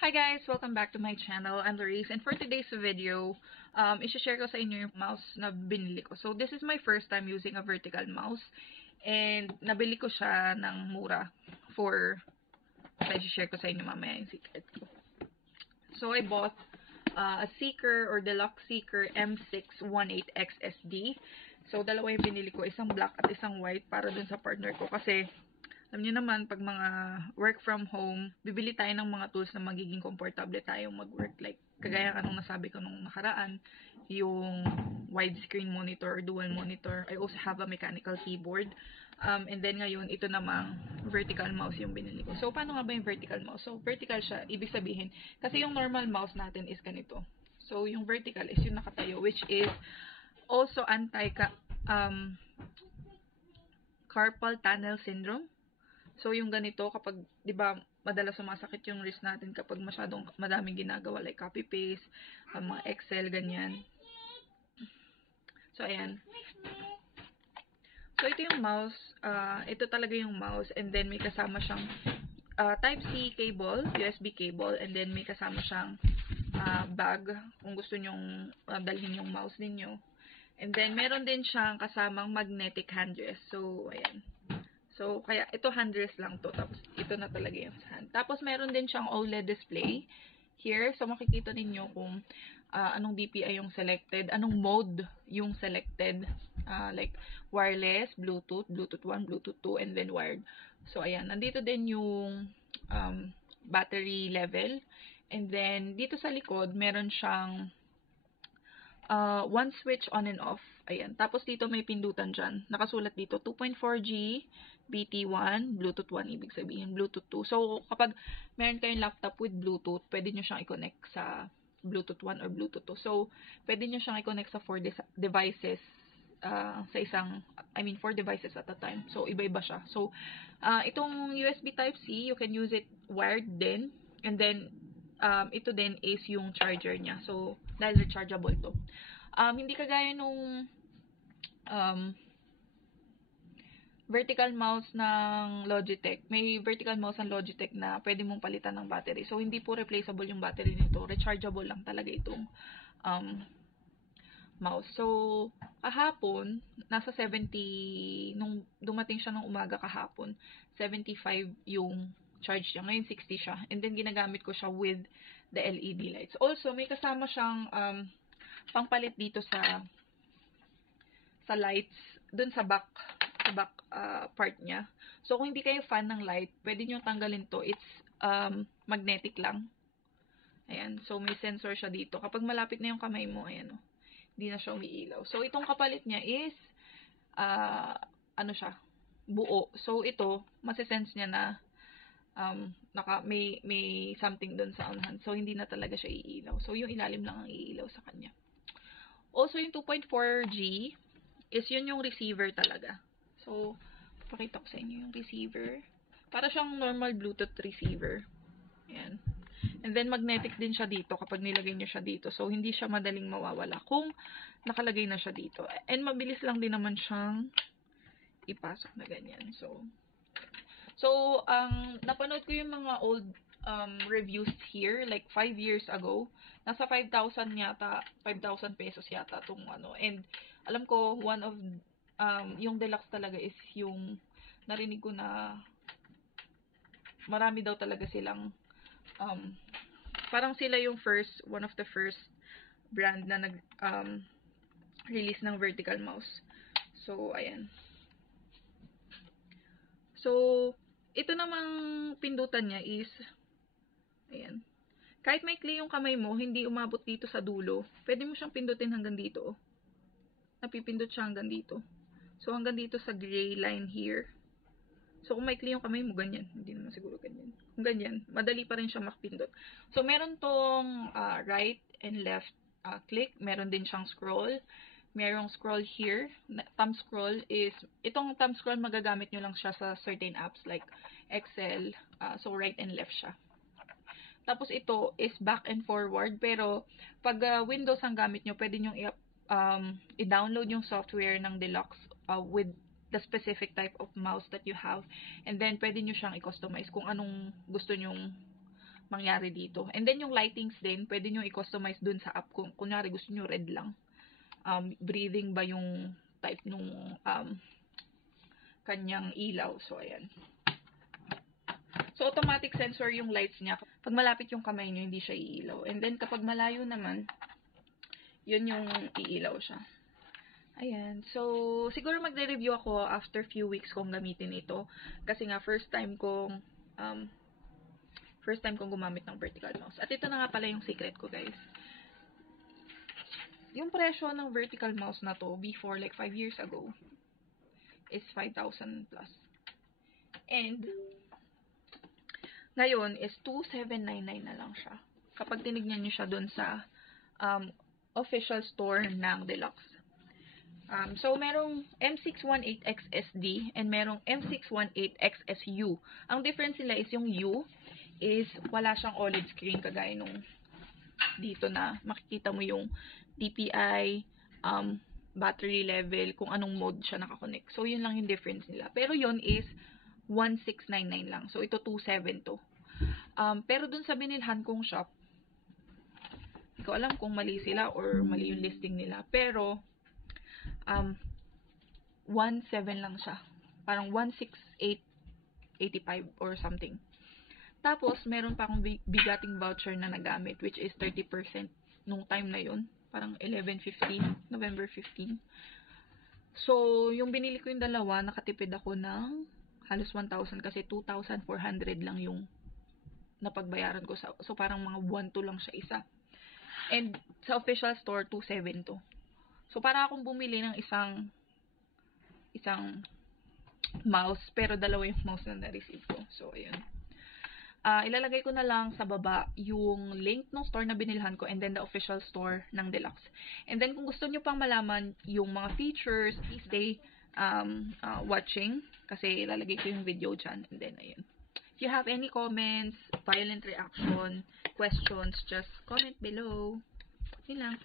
Hi guys! Welcome back to my channel. I'm Laris, and for today's video, i-share ko sa inyo yung mouse na binili ko. So, this is my first time using a vertical mouse, and nabili ko siya ng mura for, i-share ko sa inyo mamaya yung secret ko. So, I bought a Seeker or Deluxe Seeker M618X SD. So, dalawa yung binili ko, isang black at isang white para dun sa partner ko kasi alam niyo naman, pag mga work from home, bibili tayo ng mga tools na magiging komportable tayong mag-work. Like, kagaya anong nasabi ko nung nakaraan, yung widescreen monitor or dual monitor. I also have a mechanical keyboard. And then ngayon, ito namang vertical mouse yung binili ko. So, paano nga ba yung vertical mouse? So, vertical siya, ibig sabihin, kasi yung normal mouse natin is ganito. So, yung vertical is yung nakatayo, which is also carpal tunnel syndrome. So, yung ganito, kapag, di ba, madalas sumasakit yung wrist natin kapag masyadong madaming ginagawa, like copy-paste, mga Excel, ganyan. So, ayan. So, ito yung mouse. Ito talaga yung mouse. And then, may kasama siyang Type-C cable, USB cable. And then, may kasama siyang bag kung gusto nyong dalhin yung mouse ninyo. And then, meron din siyang kasamang magnetic handrest. So, ayan. So, kaya ito handrest lang to. Tapos, ito na talaga yung hand. Tapos, meron din siyang OLED display here. So, makikita ninyo kung anong DPI yung selected, anong mode yung selected. Like, wireless, Bluetooth, Bluetooth 1, Bluetooth 2, and then wired. So, ayan. Nandito din yung battery level. And then, dito sa likod, meron siyang one switch on and off. Ayan. Tapos dito may pindutan dyan. Nakasulat dito 2.4G, BT1, Bluetooth 1, ibig sabihin Bluetooth 2. So, kapag meron kayong laptop with Bluetooth, pwede nyo siyang i-connect sa Bluetooth 1 or Bluetooth 2. So, pwede nyo siyang i-connect sa 4 devices sa isang, 4 devices at a time. So, iba-iba siya. So, itong USB Type-C, you can use it wired din. And then, ito din is yung charger niya. So, dahil rechargeable to. Hindi kagaya nung vertical mouse ng Logitech. May vertical mouse ng Logitech na pwede mong palitan ng battery. So, hindi po replaceable yung battery nito. Rechargeable lang talaga itong mouse. So, kahapon, nasa 70, nung dumating siya ng umaga kahapon, 75 yung charge niya. Ngayon, 60 siya. And then, ginagamit ko siya with the LED lights. Also, may kasama siyang pangpalit dito sa lights, dun sa back part niya. So, kung hindi kayo fan ng light, pwede nyo tanggalin to. It's magnetic lang. Ayan. So, may sensor siya dito. Kapag malapit na yung kamay mo, ayan o. Hindi na siya umiilaw. So, itong kapalit niya is ano siya? Buo. So, ito, masisense niya na may something dun sa unahan. So, hindi na talaga siya iilaw. So, yung ilalim lang ang iilaw sa kanya. Also, yung 2.4G is yun yung receiver talaga. So, pakita ko sa inyo yung receiver. Para siyang normal Bluetooth receiver. Ayan. And then, magnetic din siya dito kapag nilagay nyo siya dito. So, hindi siya madaling mawawala kung nakalagay na siya dito. And, mabilis lang din naman siyang ipasok na ganyan. So, napanood ko yung mga old reviews here, like 5 years ago. Nasa 5,000 yata, 5,000 pesos yata itong ano. And, alam ko, one of, yung deluxe talaga is yung, narinig ko na, marami daw talaga silang, parang sila yung one of the first brand na release ng vertical mouse. So, ayan. So, ito namang pindutan niya is, ayan. Kahit maikli yung kamay mo, hindi umabot dito sa dulo, pwede mo siyang pindutin hanggang dito. Napipindot siya hanggang dito. So, hanggang dito sa gray line here. So, kung maikli yung kamay mo, ganyan. Hindi naman siguro ganyan. Kung ganyan, madali pa rin siya makpindot. So, meron tong right and left click. Meron din siyang scroll. Merong scroll here. Thumb scroll is, itong thumb scroll magagamit nyo lang siya sa certain apps like Excel. So, right and left siya. Tapos, ito is back and forward. Pero, pag Windows ang gamit nyo, pwede nyo i-download yung software ng Deluxe with the specific type of mouse that you have. And then, pwede nyo siyang i-customize kung anong gusto nyong mangyari dito. And then yung lightings din, pwede nyo i-customize dun sa app kung kunyari gusto nyo red lang. Breathing ba yung type nung kanyang ilaw. So, ayan. So, automatic sensor yung lights niya. Pag malapit yung kamay nyo, hindi siya iilaw. And then, kapag malayo naman, yun yung iilaw siya. Ayan. So, siguro magre-review ako after few weeks kong gamitin ito. Kasi nga, first time kong gumamit ng vertical mouse. At ito na nga pala yung secret ko, guys. Yung presyo ng vertical mouse na to, before, like 5 years ago, is 5,000 plus. And, ngayon is 2,799 na lang siya. Kapag tinignan nyo siya dun sa official store ng Deluxe. So, merong M618XSD and merong M618XSU. Ang difference nila is yung U is wala siyang OLED screen kagaya nung dito na makikita mo yung DPI, battery level, kung anong mode siya nakakonect. So, yun lang yung difference nila. Pero yun is 1,699 lang. So, ito 2,700 to. Pero dun sa binilhan kong shop, hindi ko alam kung mali sila or mali yung listing nila. Pero, 1,700 lang siya. Parang 1,685 or something. Tapos, meron pa akong bigating voucher na nagamit, which is 30% nung time na yun. Parang 11/15, November 15. So, yung binili ko yung dalawa, nakatipid ako ng halos 1,000 kasi 2,400 lang yung napagbayaran ko. So, parang mga 1,2 lang siya isa. And, sa official store, 2,700 to. So, para akong bumili ng isang mouse, pero dalawa yung mouse na na-receive ko. So, ayun. Ilalagay ko na lang sa baba yung link ng store na binilhan ko and then the official store ng Deluxe. And then, kung gusto nyo pang malaman yung mga features, please stay watching kasi ilalagay ko yung video dyan. And then, ayun. If you have any comments, violent reaction, questions, just comment below. Yun lang.